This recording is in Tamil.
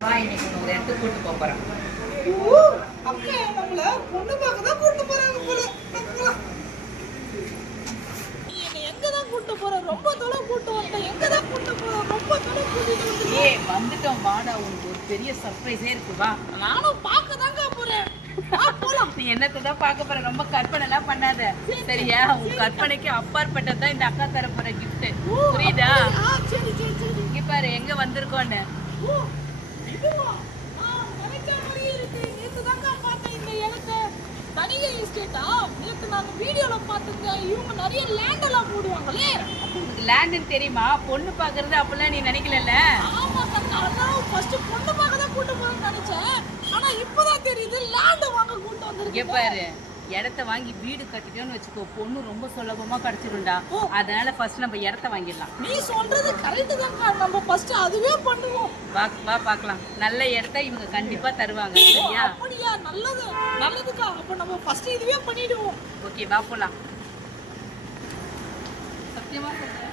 வா இன்னைக்கு கூட்டு போறேன் ஓ, அக்கா நம்மள பொண்ணு பார்க்க தான் கூட்டு போறாங்க போல. அக்கா. நீ என்னை எங்கதான் கூட்டு போற? ரொம்ப தொலை கூட்டு வந்த எங்கதான் கூட்டு போற? ரொம்ப தொலை கூட்டிட்டு வந்து ஏய் வந்துட்டோம் வாடா உனக்கு ஒரு பெரிய சர்ப்ரைஸே இருக்கு. வா. நானும் பார்க்க தாங்க போறேன் நீ என்னத்தை தான் பார்க்க போற? ரொம்ப கற்பனை எல்லாம் பண்ணாத சரியா? உன் கற்பனைக்கு அப்பாற்பட்டது தான் இந்த அக்கா தர போற gift புரியுதா? இங்க பாரு எங்க வந்திருக்கோன்னு ஓ, இதுவா? ஆ, நினைச்ச மாதிரியே இருக்கு. நேத்து தாங்க பார்த்தேன் இந்த இடத்த. ஆ? நேத்து நாங்க வீடியோல பார்த்தோங்க. இவங்க நிறைய land எல்லாம் போடுவாங்களே. உனக்கு லேண்டுன்னு தெரியுமா பொண்ணு பாக்குறது அப்பெல்லாம் நீ நினைக்கலல்ல ஆமா கண்ணா, அதான் first பொண்ணு பார்க்க தான் கூட்டு போறேன்னு நினைச்சேன். ஆனா இப்பதான் தெரியுது land வாங்க கூட்டு இங்க வந்திருக்கீங்க. பாரு இடத்த வாங்கி வீடு கட்டிட்டோம்னு வச்சுக்கோ பொண்ணு ரொம்ப சுலபமா கிடைச்சிரும்டா. அதனால ஃபர்ஸ்ட் நம்ம இடத்த வாங்கிடலாம் நீ சொல்றது correct தான்க்கா. நம்ம first அதுவே பண்ணுவோம். வா வா பார்க்கலாம் நல்ல இடத்த இவங்க கண்டிப்பா தருவாங்க சரியா அப்படியா? நல்லது. அப்ப நம்ம first இதுவே பண்ணிடுவோம் ஓகே வா போலாம் சத்தியமா சொல்றேன், site okay.